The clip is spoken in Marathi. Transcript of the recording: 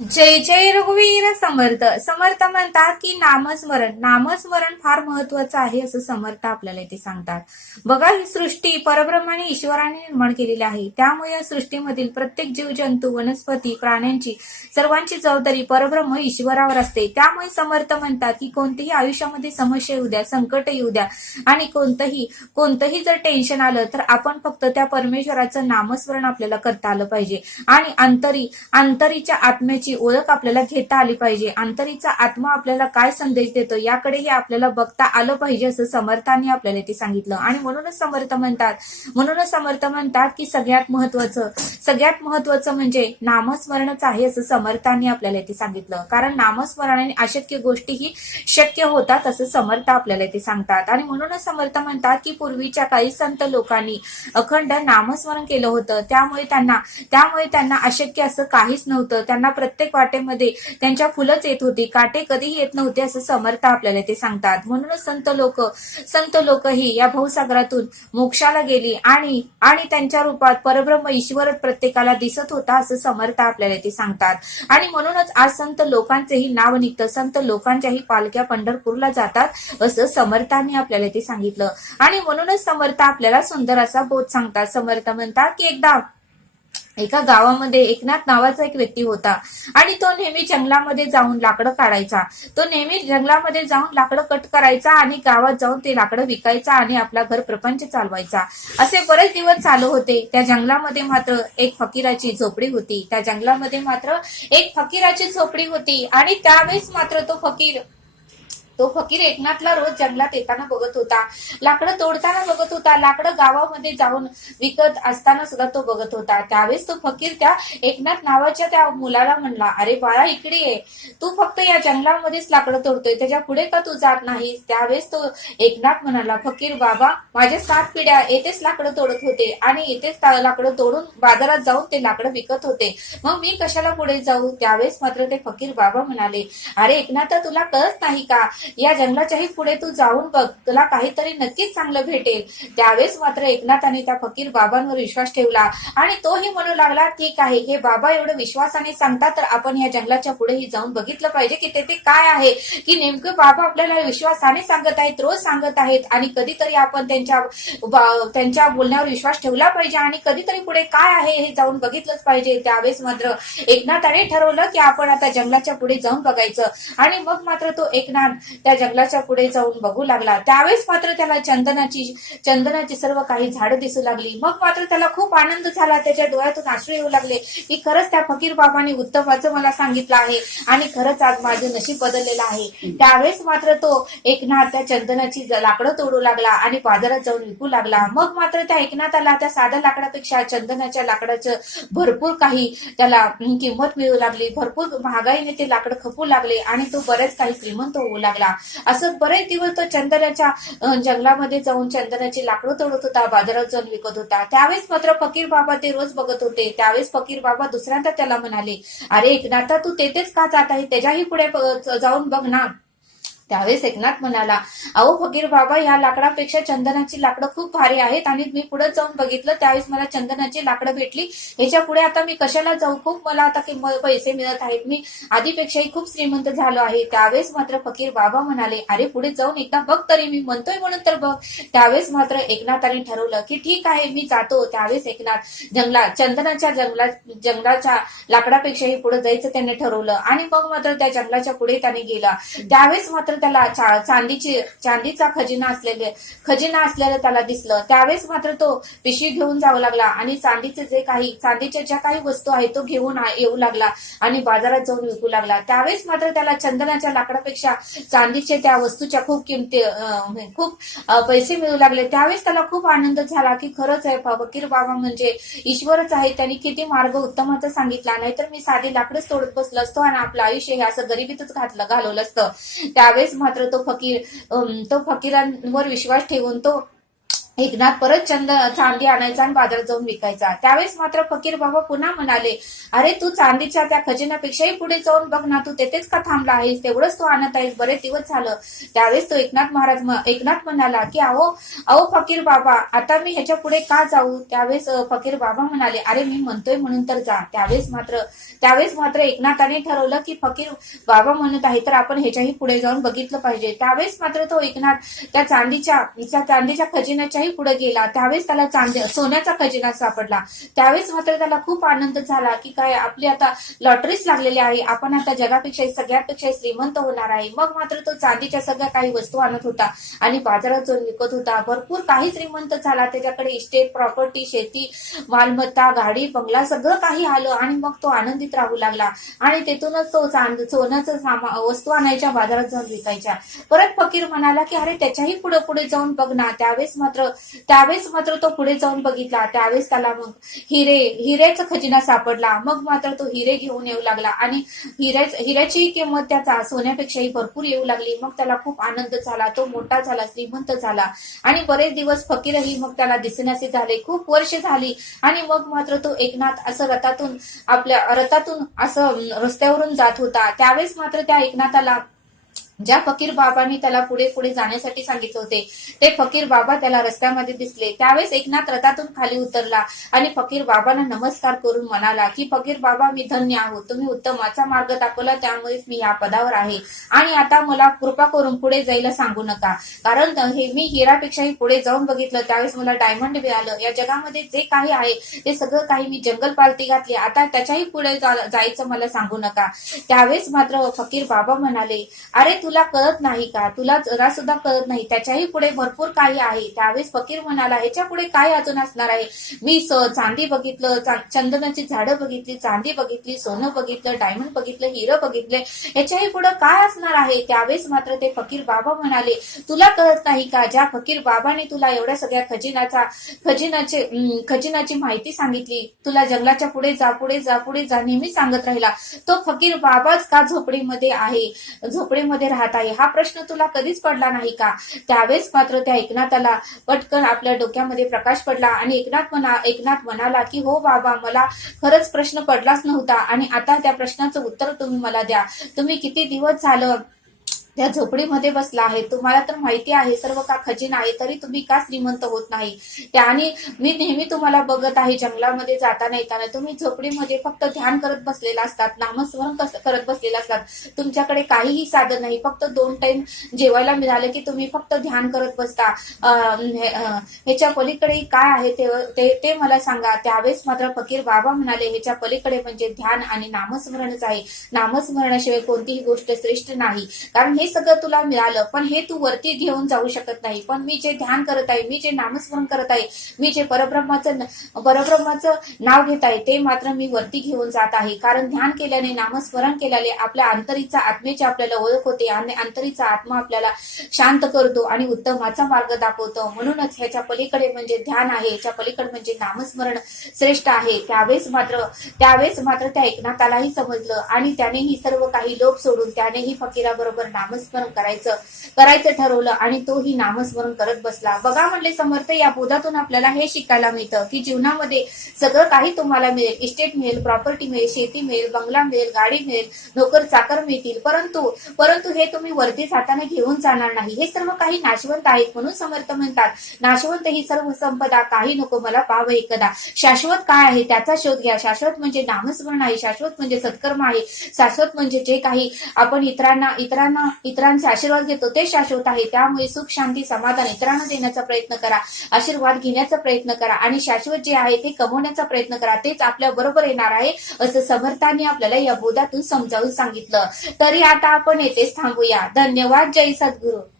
जय जय रघुवीर समर्थ. समर्थ म्हणतात की नामस्मरण. नामस्मरण फार महत्वाचं आहे असं समर्थ आपल्याला इथे सांगतात. बघा ही सृष्टी परब्रह्माने ईश्वराने निर्माण केलेली आहे. त्यामुळे या सृष्टीमधील प्रत्येक जीव जंतू वनस्पती प्राण्यांची सर्वांची जबाबदारी परब्रह्म ईश्वरावर असते. त्यामुळे समर्थ म्हणतात की कोणत्याही आयुष्यामध्ये समस्या येऊ द्या संकट येऊ द्या आणि कोणतंही कोणतंही जर टेन्शन आलं तर आपण फक्त त्या परमेश्वराचं नामस्मरण आपल्याला करता आलं पाहिजे. आणि अंतरी अंतरीच्या आत्म्याची ओळख आपल्याला घेता आली पाहिजे. अंतरीचा आत्मा आपल्याला काय संदेश देतो याकडेही आपल्याला बघता आलं पाहिजे असं समर्थांनी आपल्याला ते सांगितलं. आणि म्हणूनच समर्थ म्हणतात. म्हणूनच समर्थ म्हणतात की सगळ्यात महत्वाचं सगळ्यात महत्वाचं म्हणजे नामस्मरणच आहे असं समर्थांनी आपल्याला ते सांगितलं. कारण नामस्मरणाने अशक्य गोष्टीही शक्य होतात असं समर्थ आपल्याला ते सांगतात. आणि म्हणूनच समर्थ म्हणतात की पूर्वीच्या काही संत लोकांनी अखंड नामस्मरण केलं होतं. त्यामुळे त्यांना त्यामुळे त्यांना अशक्य असं काहीच नव्हतं. त्यांना प्रत्येक वाटेमध्ये त्यांच्या फुलंच येत होती. काटे कधीही येत नव्हते असं समर्थ आपल्याला ते सांगतात. म्हणूनच संत लोक संत लोक ही या भाऊसागरातून मोक्षाला गेली आणि आणि त्यांच्या रूपात परब्रह्म ईश्वर प्रत्येकाला दिसत होता असं समर्थ आपल्याला ते सांगतात. आणि म्हणूनच आज संत लोकांचेही नाव निघतं. संत लोकांच्याही पालख्या पंढरपूरला जातात असं समर्थांनी आपल्याला ते सांगितलं. आणि म्हणूनच समर्थ आपल्याला सुंदर असा बोध सांगतात. समर्थ म्हणतात की एकदा एका गावामध्ये एकनाथ नावाचा एक व्यक्ती होता. आणि तो नेहमी जंगलामध्ये जाऊन लाकडं काढायचा. तो नेहमी जंगलामध्ये जाऊन लाकडं कट करायचा आणि गावात जाऊन ते लाकडं विकायचा आणि आपला घर प्रपंच चालवायचा. असे बरेच दिवस चालू होते. त्या जंगलामध्ये मात्र एक फकीराची झोपडी होती. त्या जंगलामध्ये मात्र एक फकीराची झोपडी होती. आणि त्यावेळेस मात्र तो फकीर तो फकीर एकनाथला रोज जंगलात येताना बघत होता. लाकडं तोडताना बघत होता. लाकडं गावामध्ये जाऊन विकत असताना सुद्धा तो बघत होता. त्यावेळेस तो फकीर त्या एकनाथ नावाच्या त्या मुलाला म्हणला अरे बाळा इकडे ये. तू फक्त या जंगलामध्येच लाकडं तोडतोय. त्याच्या पुढे का तू जात नाहीस? त्यावेळेस तो एकनाथ म्हणाला फकीर बाबा माझ्या सात पिढ्या येथेच लाकडं तोडत होते आणि येथेच लाकडं तोडून बाजारात जाऊन ते लाकडं विकत होते. मग मी कशाला पुढे जाऊ? त्यावेळेस मात्र ते फकीर बाबा म्हणाले अरे एकनाथ तुला कळत नाही का? या जंगलाच्याही पुढे तू जाऊन बघ. तुला काहीतरी नक्कीच चांगलं भेटेल. त्यावेळेस मात्र एकनाथाने त्या फकीर बाबांवर विश्वास ठेवला. आणि तोही म्हणू लागला ठीक आहे हे बाबा एवढं विश्वासाने सांगतात तर आपण या जंगलाच्या पुढेही जाऊन बघितलं पाहिजे की तेथे काय आहे. की नेमकं बाबा आपल्याला विश्वासाने सांगत आहेत रोज सांगत आहेत आणि कधीतरी आपण त्यांच्या त्यांच्या बोलण्यावर विश्वास ठेवला पाहिजे आणि कधीतरी पुढे काय आहे हे जाऊन बघितलंच पाहिजे. त्यावेळेस मात्र एकनाथाने ठरवलं की आपण आता जंगलाच्या पुढे जाऊन बघायचं. आणि मग मात्र तो एकनाथ त्या जंगलाच्या पुढे जाऊन बघू लागला. त्यावेळेस मात्र त्याला चंदनाची चंदनाची सर्व काही झाडं दिसू लागली. मग मात्र त्याला खूप आनंद झाला. त्याच्या डोळ्यातून अश्रू येऊ लागले की खरंच त्या फकीर बाबांनी उत्तमाचं मला सांगितलं आहे आणि खरंच आज माझं नशीब बदललेलं आहे. त्यावेळेस मात्र तो एकनाथ त्या चंदनाची लाकडं तोडू लागला आणि बाजारात जाऊन विकू लागला. मग मात्र त्या एकनाथाला त्या साध्या लाकडापेक्षा चंदनाच्या लाकडाचं भरपूर काही त्याला किंमत मिळू लागली. भरपूर महागाईने ते लाकडं खपू लागले आणि तो बरेच काही श्रीमंत होऊ लागला. असं बरेच दिवस तो चंदनाच्या जंगलामध्ये जाऊन चंदनाची लाकडं तोडत होता बाजारात जाऊन विकत होता. त्यावेळेस मात्र फकीर बाबा ते रोज बघत होते. त्यावेळेस फकीर बाबा दुसऱ्यांदा त्याला म्हणाले अरे एकनाथा तू तेथेच का जात आहे? त्याच्याही पुढे जाऊन बघ ना. त्यावेळेस एकनाथ म्हणाला अहो फकीर बाबा या लाकडापेक्षा चंदनाची लाकडं खूप भारी आहेत आणि मी पुढे जाऊन बघितलं त्यावेळेस मला चंदनाची लाकडं भेटली. ह्याच्या पुढे आता मी कशाला जाऊ? खूप मला आता पैसे मिळत आहेत. मी आधीपेक्षाही खूप श्रीमंत झालो आहे. त्यावेळेस मात्र फकीर बाबा म्हणाले अरे पुढे जाऊन एकदा बघ तरी मी म्हणतोय म्हणून तर बघ. त्यावेळेस मात्र एकनाथाने ठरवलं की ठीक आहे मी जातो. त्यावेळेस एकनाथ जंगलात चंदनाच्या जंगलात जंगलाच्या लाकडापेक्षाही पुढे जायचं त्याने ठरवलं. आणि मग मात्र त्या जंगलाच्या पुढे त्याने गेला. त्यावेळेस मात्र त्याला चांदीची चांदीचा खजिना असलेले खजिना असलेलं त्याला दिसलं. त्यावेळेस मात्र तो पिशवी घेऊन जाऊ लागला आणि चांदीचे जे काही चांदीच्या ज्या काही वस्तू आहेत तो घेऊन येऊ लागला आणि बाजारात जाऊन विकू लागला. त्यावेळेस मात्र त्याला चंदनाच्या लाकडापेक्षा चांदीच्या त्या वस्तूच्या खूप किमती अं, खूप पैसे मिळू लागले. त्यावेळेस त्याला खूप आनंद झाला की खरंच आहे फकीर बाबा म्हणजे ईश्वरच आहे. त्यांनी किती मार्ग उत्तमाचा सांगितला. नाहीतर मी साधी लाकडच तोडत बसलो असतो आणि आपलं आयुष्य हे असं गरिबीतच घातलं घालवलं असतं. त्यावेळेस मात्र तो फकीर तो फकीरांवर विश्वास ठेवून तो एकनाथ परत चंद चांदी आणायचा आणि बाजारात जाऊन विकायचा. त्यावेळेस मात्र फकीर बाबा पुन्हा म्हणाले अरे तू चांदीच्या त्या खजिन्यापेक्षाही पुढे जाऊन बघ ना तू तेथेच का थांबला आहेस? तेवढंच तू आणत आहेस. बरेच दिवस झालं. त्यावेळेस तो एकनाथ महाराज एकनाथ म्हणाला की अहो अहो फकीर बाबा आता मी ह्याच्या पुढे का जाऊ? त्यावेळेस फकीर बाबा म्हणाले अरे मी म्हणतोय म्हणून तर जा. त्यावेळेस मात्र त्यावेळेस मात्र एकनाथाने ठरवलं की फकीर बाबा म्हणत आहे तर आपण ह्याच्याही पुढे जाऊन बघितलं पाहिजे. त्यावेळेस मात्र तो एकनाथ त्या चांदीच्या चांदीच्या खजिन्याच्या खजिन्याच्याही पुढे गेला. त्यावेळेस त्याला चांदी सोन्याचा खजिना सापडला. त्यावेळेस मात्र त्याला खूप आनंद झाला की काय आपली आता लॉटरीच लागलेली आहे. आपण आता जगापेक्षा सगळ्यापेक्षा श्रीमंत होणार आहे. मग मात्र तो चांदीच्या सगळ्या काही वस्तू आणत होता आणि बाजारात जाऊन विकत होता. भरपूर काही श्रीमंत झाला. त्याच्याकडे इस्टेट प्रॉपर्टी शेती मालमत्ता गाडी बंगला सगळं काही आलं आणि मग तो आनंदित राहू लागला. आणि तेथूनच तो चांद सोन्याचं सामा वस्तू आणायच्या बाजारात जाऊन विकायच्या. परत फकीर म्हणाला की अरे त्याच्याही पुढे पुढे जाऊन बघ ना. त्यावेळेस मात्र त्यावेळेस मात्र तो पुढे जाऊन बघितला. त्यावेळेस त्याला मग हिरे हिऱ्याचा खजिना सापडला. मग मात्र तो हिरे घेऊन येऊ लागला आणि हिऱ्या हिऱ्याची किंमत त्याचा सोन्यापेक्षाही भरपूर येऊ लागली. मग त्याला खूप आनंद झाला. तो मोठा झाला श्रीमंत झाला आणि बरेच दिवस फकीरही मग त्याला दिसण्याचे झाले. खूप वर्ष झाली आणि मग मात्र तो एकनाथ असं रथातून आपल्या रथातून असं रस्त्यावरून जात होता. त्यावेळेस मात्र त्या एकनाथाला ज्या फकीर बाबांनी त्याला पुढे पुढे जाण्यासाठी सांगितले होते ते फकीर बाबा त्याला रस्त्यामध्ये दिसले. त्यावेळेस एकनाथ रथातून खाली उतरला आणि फकीर बाबांना नमस्कार करून म्हणाला की फकीर बाबा मी धन्य आहोत. तुम्ही उत्तमाचा मार्ग दाखवला त्यामुळेच मी या पदावर आहे. आणि आता मला कृपा करून पुढे जायला सांगू नका. कारण हे मी हिरापेक्षाही पुढे जाऊन बघितलं. त्यावेळेस मला डायमंड मिळालं. या जगामध्ये जे काही आहे ते सगळं काही मी जंगल पालती घातली. आता त्याच्याही पुढे जायचं मला सांगू नका. त्यावेळेस मात्र फकीर बाबा म्हणाले अरे तुला कळत नाही का? तुला जरा सुद्धा कळत नाही. त्याच्याही पुढे भरपूर काही आहे. त्यावेळेस फकीर म्हणाला ह्याच्या पुढे काय अजून असणार आहे? मी चांदी बघितलं चंदनाची झाडं बघितली चांदी बघितली सोनं बघितलं डायमंड बघितलं हिरं बघितले. ह्याच्याही पुढे काय असणार आहे? त्यावेळेस मात्र ते फकीर बाबा म्हणाले तुला कळत नाही का? ज्या फकीर बाबाने तुला एवढ्या सगळ्या खजिनाचा खजिनाचे खजिनाची माहिती सांगितली तुला जंगलाच्या पुढे जा पुढे जा पुढे जा नेहमी सांगत राहिला तो फकीर बाबाच का झोपडीमध्ये आहे? झोपडीमध्ये राहत आहे? हा प्रश्न तुला कधीच पडला नाही का? त्यावेळेस मात्र त्या एकनाथाला पटकन आपल्या डोक्यामध्ये प्रकाश पडला आणि एकनाथ म्हणा एकनाथ म्हणाला की हो बाबा मला खरंच प्रश्न पडलाच नव्हता आणि आता त्या प्रश्नाचं उत्तर तुम्ही मला द्या. तुम्ही किती दिवस झालं त्या झोपडीमध्ये बसला आहे तुम्हाला तर माहिती आहे सर्व का खजिना आहे तरी तुम्ही का श्रीमंत होत नाही? त्याने मी नेहमी तुम्हाला बघत आहे जंगलामध्ये जाताना येताना तुम्ही झोपडीमध्ये फक्त ध्यान करत बसलेला असतात नामस्मरण करत बसलेला असतात. तुमच्याकडे काहीही साधन नाही फक्त दोन टाइम जेवायला मिळालं की तुम्ही फक्त ध्यान करत बसता. अं, ह्याच्या पलीकडे काय आहे ते- ते मला सांगा. त्यावेळेस मात्र फकीर बाबा म्हणाले ह्याच्या पलीकडे म्हणजे ध्यान आणि नामस्मरणच आहे. नामस्मरणाशिवाय कोणतीही गोष्ट श्रेष्ठ नाही. कारण हे सगळं तुला मिळालं पण हे तू वरती घेऊन जाऊ शकत नाही. पण मी जे ध्यान करत आहे मी जे नामस्मरण करत आहे मी जे परब्रह्माचं परब्रह्माचं नाव घेत आहे ते मात्र मी वरती घेऊन जात आहे. कारण ध्यान केल्याने नामस्मरण केल्याने आपल्या आंतरीचा आत्मेची आपल्याला ओळख होते आणि आंतरीचा आत्मा आपल्याला शांत करतो आणि उत्तमाचा मार्ग दाखवतो. म्हणूनच ह्याच्या पलीकडे म्हणजे ध्यान आहे ह्याच्या पलीकडे म्हणजे नामस्मरण श्रेष्ठ आहे. त्यावेळेस मात्र त्यावेळेस मात्र त्या एकनाथालाही समजलं आणि त्यानेही सर्व काही लोभ सोडून त्यानेही फकीराबरोबर नामस्मरण करायचं करायचं ठरवलं आणि तोही नामस्मरण करत बसला. बघा म्हणले समर्थ या बोधातून आपल्याला हे शिकायला मिळतं की जीवनामध्ये सगळं काही तुम्हाला मिळेल. इस्टेट मिळेल प्रॉपर्टी मिळेल शेती मिळेल बंगला मिळेल गाडी मिळेल नोकर चाकर मिळतील. परंतु परंतु हे तुम्ही वरती जाताना घेऊन जाणार नाही. हे सर्व काही नाशवंत आहेत म्हणून समर्थ म्हणतात. नाशवंत ही सर्व संपदा काही नको मला पाव एकदा. शाश्वत काय आहे त्याचा शोध घ्या. शाश्वत म्हणजे नामस्मरण आहे शाश्वत म्हणजे सत्कर्म आहे शाश्वत म्हणजे जे काही आपण इतरांना इतरांना इतरांचे आशीर्वाद घेतो ते शाश्वत आहे. त्यामुळे सुख शांती समाधान इतरांना देण्याचा प्रयत्न करा. आशीर्वाद घेण्याचा प्रयत्न करा. आणि शाश्वत जे आहे ते कमवण्याचा प्रयत्न करा. तेच आपल्या बरोबर येणार आहे असं समर्थाने आपल्याला या बोधातून समजावून सांगितलं. तरी आता आपण येथेच थांबूया. धन्यवाद. जय सद्गुरू.